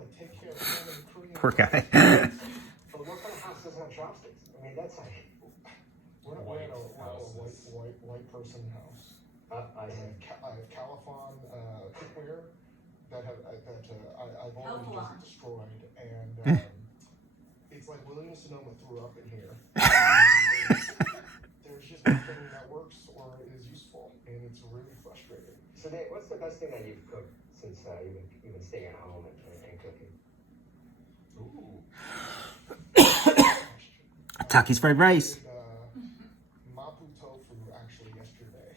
like take care of him and Korean. Poor guy. But what kind of house doesn't have chopsticks? I mean, that's like... We're at a white person house. I have Califon cookware that I've already just destroyed, and it's like William Sonoma threw up in here. There's just nothing that works or is useful, and it's really frustrating. So Dave, what's the best thing that you've cooked since you've been staying at home and cooking? Ooh. Takis fried rice. I made mapo tofu actually yesterday.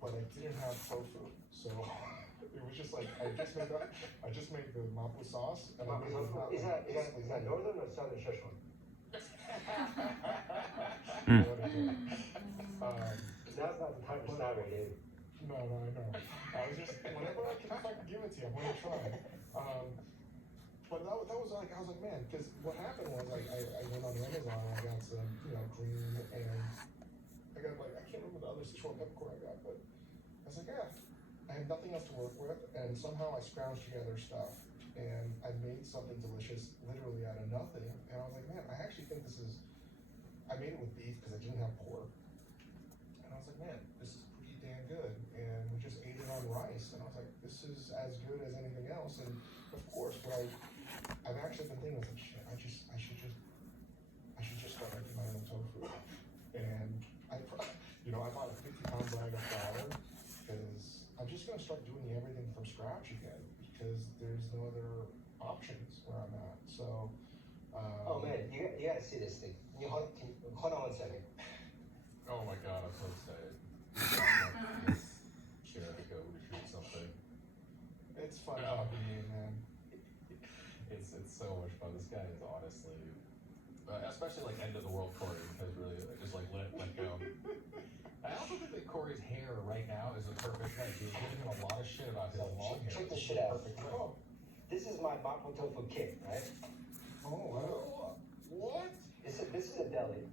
But I didn't have tofu, so it was just like I just made the mapo sauce. And Mapo tofu? Is that northern or southern Szechuan? Now's not the time to start right. No, I know. I was just whenever I can fucking give it to you, I'm gonna try. But that was like I was like, man, because what happened was like I went on Amazon and I got some green and I got like I can't remember the other Sichuan peppercorn I got, but I was like, yeah, I had nothing else to work with, and somehow I scrounged together stuff and I made something delicious literally out of nothing. And I was like, man, I actually think this is. I made it with beef because I didn't have pork, and I was like, man, this is pretty damn good. And we just ate it on rice, and I was like, this is as good as anything else. And of course, I've actually been thinking, I was like, shit, I should just start making my own tofu. And I bought a 50-pound bag of flour because I'm just gonna start doing everything from scratch again because there's no other options where I'm at. So. Oh man, you gotta see this thing. Can you hold on 1 second? Oh my god, I'm so excited. Chair to go retrieve something. It's fun talking to you, man. It's so much fun. This guy is honestly, especially like end of the world Corey has really just like let go. I also think that Corey's hair right now is a perfect height. He's giving him a lot of shit about his long hair. Check this shit out. Oh, this is my mapo tofu kit, right? Oh, wow. What? This is a deli.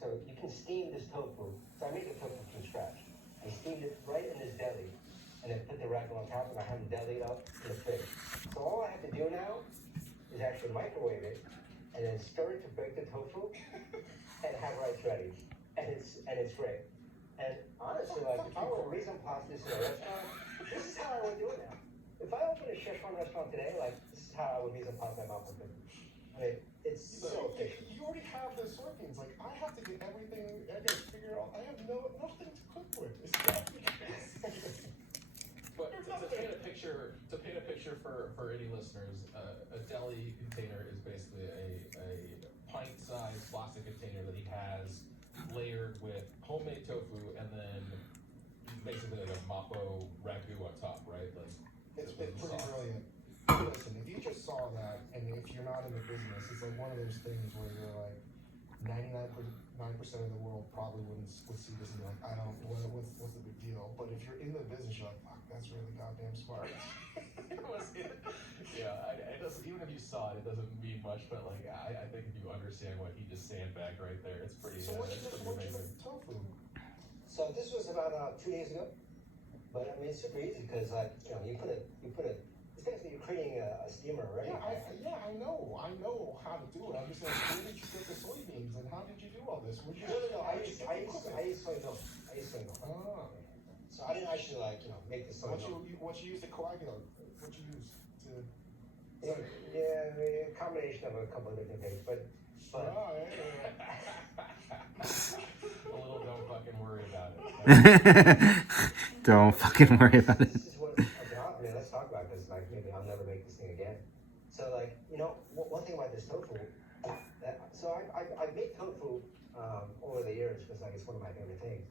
So you can steam this tofu. So I made the tofu from scratch. I steamed it right in this deli. And then put the ragu on top, and I have the deli up in the fridge. So all I have to do now is actually microwave it, and then stir it to break the tofu, and have rice ready. And it's great. And honestly, like, if I were mise en place this in a restaurant, this is how I would do it now. If I opened a Szechuan restaurant today, like, this is how I would mise en place my mapo tofu. I mean, it's so efficient. You already have the soybeans. Like, I have to get everything. I gotta figure out. I have nothing to cook with. It's not But to paint a picture for any listeners, a deli container is basically a pint-sized plastic container that he has layered with homemade tofu and then basically like a mapo ragu on top, right? Like it's pretty brilliant. Listen, if you just saw that, and if you're not in the business, it's like one of those things where you're like, 99% of the world probably would see this and be like, what's the big deal? But if you're in the business, you're like, fuck, that's really goddamn smart. It doesn't. Even if you saw it, it doesn't mean much. But like, I think if you understand what he just sandbagged right there, it's pretty. So what you make tofu? So this was about 2 days ago. But I mean, it's super easy because like you put it. It's basically you're creating a steamer, right? Yeah, I know how to do it. I'm just like, where did you get the soybeans and how did you do all this? I use soy milk. Oh. So I didn't actually make the soy milk. What you use to coagulate? What you use to? Yeah, a combination of a couple of different things, but. A little don't fucking worry about it. Don't fucking worry about it. This is what let's talk about this. Like maybe I'll never make this thing again. So one thing about this tofu. So I've made tofu over the years because it's one of my favorite things.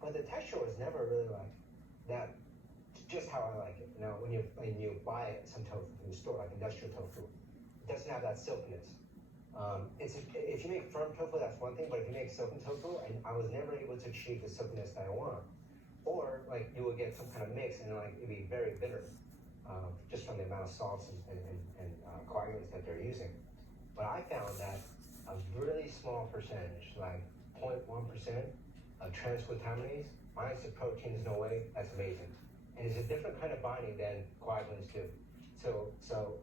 But the texture was never really like that. Just how I like it. When you buy some tofu from the store, like industrial tofu, it doesn't have that silkiness. If you make firm tofu, that's one thing. But if you make silken tofu, and I was never able to achieve the silkiness that I want, or you would get some kind of mix and it'd be very bitter, just from the amount of salts and coagulants that they're using. But I found that a really small percentage, like 0.1% of transglutaminase binds to proteins in a way that's amazing. And it's a different kind of binding than coagulants do. So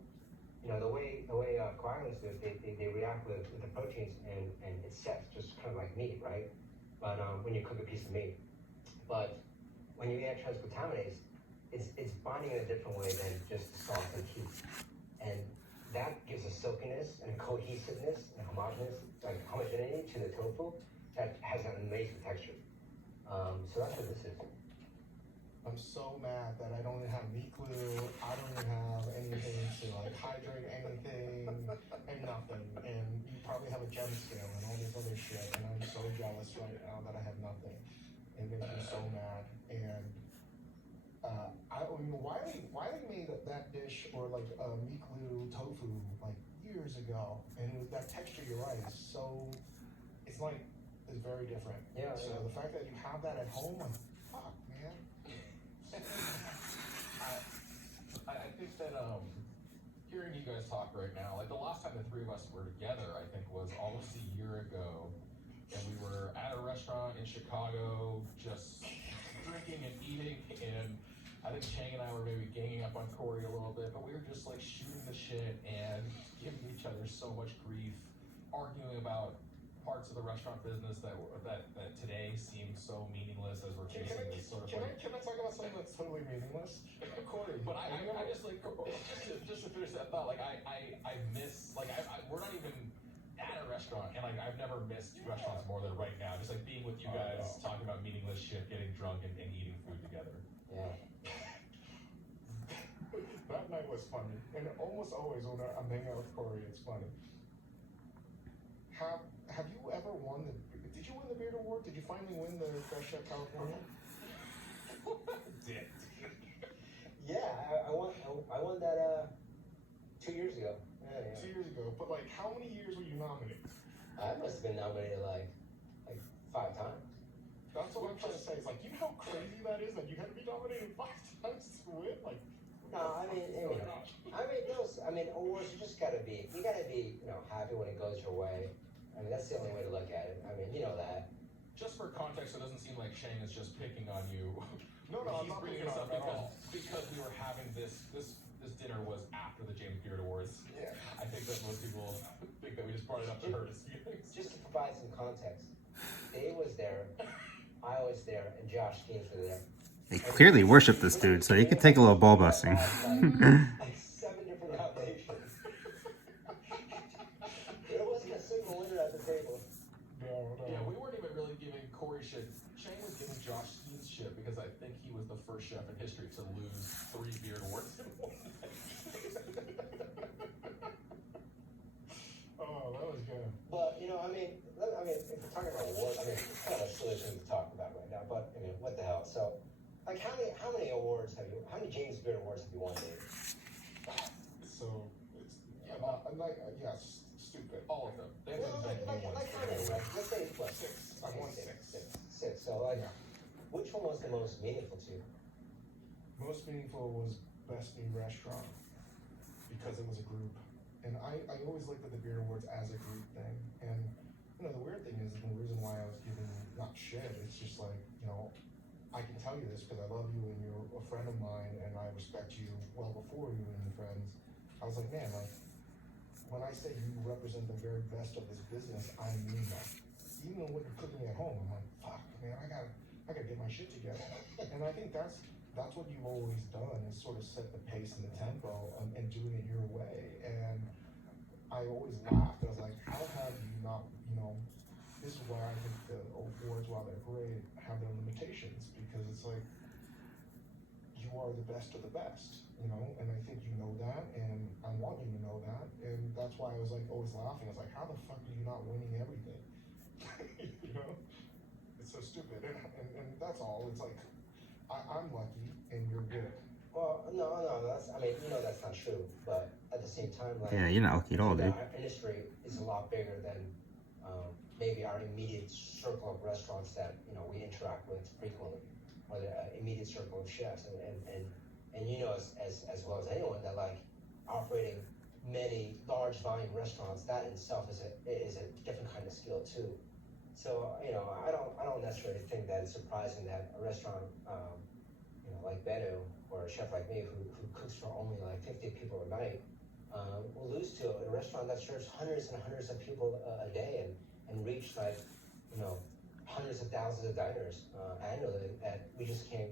the way coagulants do it, they react with the proteins and it sets just kind of like meat, right? But when you cook a piece of meat, but when you add transglutaminase, it's binding in a different way than just salt and heat, and that gives a silkiness and cohesiveness and homogeneity to the tofu that has an amazing texture. So that's what this is. I'm so mad that I don't even have meat glue. I don't even have anything to like hydrate anything and nothing. And you probably have a gem scale and all this other shit. And I'm so jealous right now that I have nothing. It makes me so mad. And Wiley made that dish or like meat glue tofu like years ago. And with that texture, you're right, it's very different. Yeah. So the fact that you have that at home, like, fuck, man. I think that hearing you guys talk right now, like the last time the three of us were together, I think was almost a year ago, and we were at a restaurant in Chicago, just drinking and eating, and I think Chang and I were maybe ganging up on Corey a little bit, but we were just like shooting the shit and giving each other so much grief, arguing about parts of the restaurant business that today seem so meaningless as we're facing this sort of Can I talk about something that's totally meaningless? Corey. But I just like just to finish that thought, like I miss we're not even at a restaurant, and like I've never missed restaurants more than right now. Just like being with you guys, talking about meaningless shit, getting drunk, and eating food together. Yeah. That night was funny, and almost always when I'm hanging out with Corey, it's funny. Have you ever won did you win the Beard Award? Did you finally win the Fresh Chef California? Did. Yeah, I won that 2 years ago. Yeah. 2 years ago, but like how many years were you nominated? I must have been nominated like 5 times. That's what I'm trying to say. It's like, you know how crazy that is that you had to be nominated 5 times to win? Like, No, I mean awards, you gotta be happy when it goes your way. I mean, that's the only way to look at it. I mean, you know that. Just for context, it doesn't seem like Shane is just picking on you. No, I'm He's not bringing picking this on up at all. because we were having this dinner was after the James Beard Awards. Yeah. I think that most people think that we just brought it up to hurt his feelings. Just to provide some context, Dave was there, I was there, and Josh Gaines were there. They clearly worship this dude, so he could take a little ball busting. Like 7 different nominations. There wasn't a single winner at the table. No. Yeah, we weren't even really giving Corey shit. Shane was giving Josh Steens shit because I think he was the first chef in history to lose 3 Beard Awards in one night. Oh, that was good. But if we're talking about awards, it's kind of a silly thing to talk about right now. But what the hell? So, like, how many awards how many James Beard Awards have you won, Dave? So, it's, stupid. All of them. They haven't been new ones. Let's say what? 6. I won 6. 6. So, which one was the most meaningful to you? Most meaningful was Best New Restaurant because it was a group. And I always looked at the Beard Awards as a group thing. And, the weird thing is, the reason why I was giving not shit, it's just like, I can tell you this because I love you and you're a friend of mine and I respect you well before you and your friends. I was like, man, like, when I say you represent the very best of this business, I mean that. Even when you're cooking at home, I'm like, fuck, man, I gotta get my shit together. And I think that's what you've always done, is sort of set the pace and the tempo and doing it your way. And I always laughed. I was like, how have you not, this is why I think the awards, while they're great, have their limitations, because it's like, you are the best of the best, and I think you know that, and I want you to know that, and that's why I was like always laughing. I was like, how the fuck are you not winning everything? It's so stupid, and that's all. It's like, I'm lucky and you're good. Well, no, that's not true. But at the same time, like, Yeah, you're not lucky at all, dude. Our industry is a lot bigger than maybe our immediate circle of restaurants that we interact with frequently, or the immediate circle of chefs, and as well as anyone that like operating many large volume restaurants, that in itself is a different kind of skill too. So I don't necessarily think that it's surprising that a restaurant like Bennu or a chef like me who cooks for only like 50 people a night, will lose to a restaurant that serves hundreds and hundreds of people a day and reach like, hundreds of thousands of diners annually that we just can't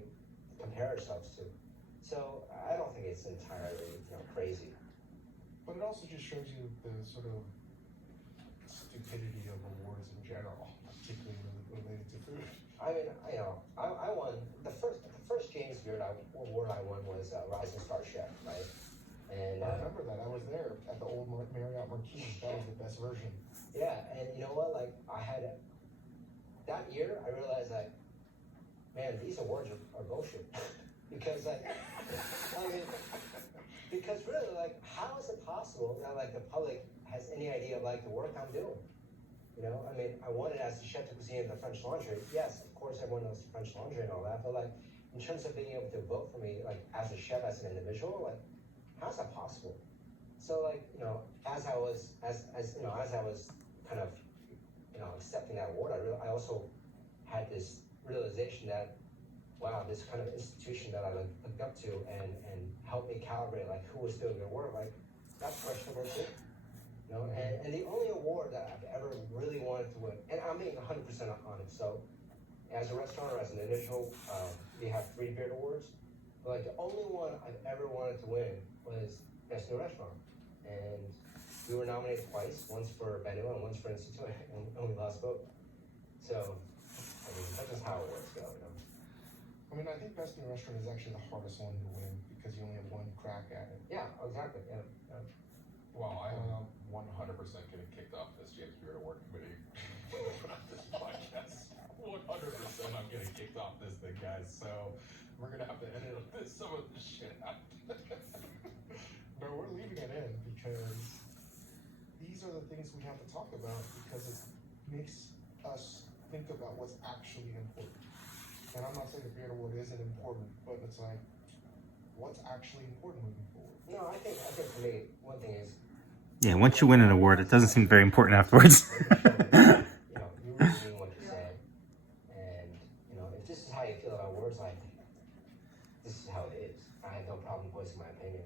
compare ourselves to. So I don't think it's entirely crazy. But it also just shows you the sort of stupidity of awards in general, particularly related to food. I mean, I won the first James Beard award I won was Rising Star Chef, right? And I remember that. I was there at the old Marriott Marquis. That was the best version. yeah, and you know what? Like I had that year, I realized like, man, these awards are bullshit. Because like, because really, like, how is it possible that like the public has any idea of like the work I'm doing? I mean, I won it as the chef de cuisine of the French Laundry. Yes, of course, everyone knows the French Laundry and all that, but like, in terms of being able to vote for me, like as a chef, as an individual, like, how's that possible? So like, as I was kind of, accepting that award, I also had this realization that, wow, this kind of institution that I looked up to and helped me calibrate like who was doing good work, like that's questionable too. And the only award that I've ever really wanted to win, and I'm being 100% honest, so as a restaurant or as an individual, we have 3 Beard Awards, but like the only one I've ever wanted to win was Best New Restaurant. And we were nominated twice, once for Bennu and once for Institute, and we lost both. So, I mean, that's just how awards go, I mean, I think Best New Restaurant is actually the hardest one to win because you only have one crack at it. Yeah, exactly, yeah. Well, I'm 100% getting kicked off this James Beard Award Committee on this podcast. 100% I'm getting kicked off this thing, guys. So we're gonna have to edit some of this shit out. No, we're leaving it in because these are the things we have to talk about because it makes us think about what's actually important. And I'm not saying the Beard Award isn't important, but it's like, what's actually important moving forward? No, I think for me, one thing is, Yeah, once you win an award, it doesn't seem very important afterwards. you really mean what you say. And, if this is how you feel about words, like, this is how it is. I have no problem voicing my opinion,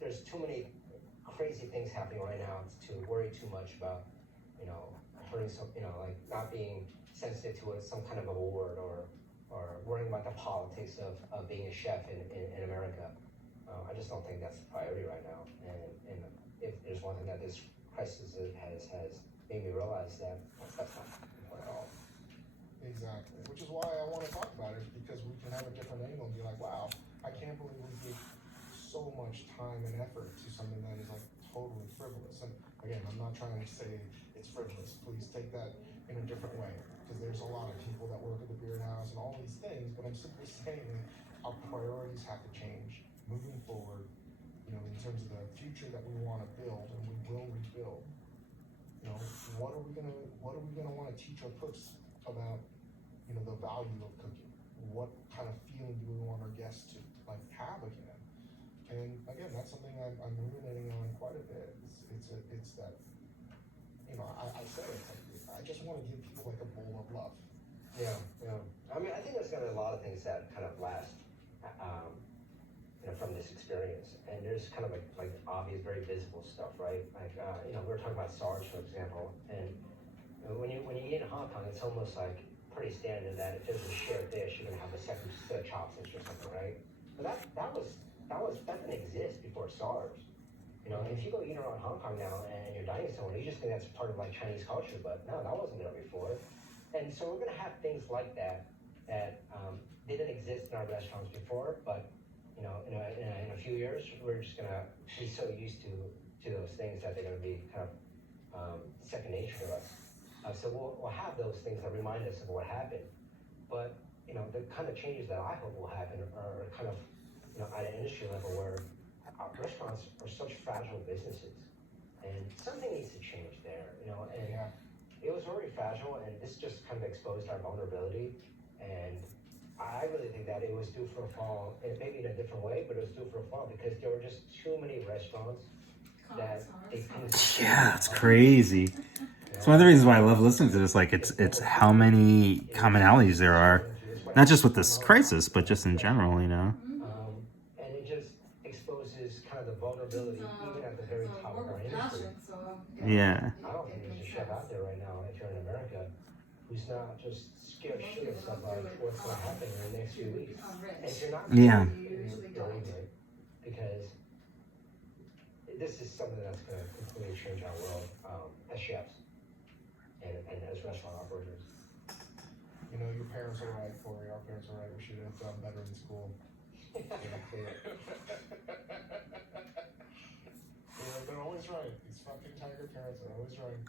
there's too many crazy things happening right now to worry too much about, hurting some, like not being sensitive to some kind of award or worrying about the politics of being a chef in America. I just don't think that's the priority right now. And if there's one thing that this crisis has made me realize, that's not important at all. Exactly. Which is why I want to talk about it, because we can have a different angle and be like, wow, I can't believe we give so much time and effort to something that is like totally frivolous. And again, I'm not trying to say it's frivolous. Please take that in a different way, because there's a lot of people that work at the Beard House and all these things, but I'm simply saying our priorities have to change moving forward, in terms of the future that we want to build and we will rebuild. What are we gonna want to teach our cooks about, the value of cooking? What kind of feeling do we want our guests to have again? And again, that's something I'm ruminating on quite a bit. It's that, I said it, I just want to give people like a bowl of love. Yeah. I mean, I think there's gonna be a lot of things that kind of last, from this experience. And there's kind of like obvious, very visible stuff, right? Like, we were talking about SARS, for example, and when you eat in Hong Kong, it's almost like pretty standard that if there's a shared dish, you're gonna have a second set of chopsticks or something, right? But that didn't exist before SARS. If you go eat around Hong Kong now and you're dining somewhere, you just think that's part of like Chinese culture, but no, that wasn't there before. And so we're gonna have things like that didn't exist in our restaurants before, but in a few years, we're just gonna be so used to those things that they're gonna be kind of second nature to us. So we'll have those things that remind us of what happened, but the kind of changes that I hope will happen are kind of at an industry level where our restaurants are such fragile businesses, and something needs to change there. And it was already fragile, and this just kind of exposed our vulnerability. And I really think that it was due for a fall, and maybe in a different way, but it was due for a fall because there were just too many restaurants that they couldn't. Yeah, it's crazy. It's one of the reasons why I love listening to this. Like, it's how many commonalities there are. Not just with this crisis, but just in general, you know. And it just exposes kind of the vulnerability even at the very top of our industry. Yeah. I don't think there's a chef out there right now, if you're in America, who's not just scared shitless of what's going to happen in the next few weeks. And if you're not, Yeah. you're ignorant, because this is something that's going to completely change our world as chefs and as restaurant operators. You know, your parents are right, Corey. Our parents are right. We should have done better in school. They're always right. These fucking tiger parents are always right.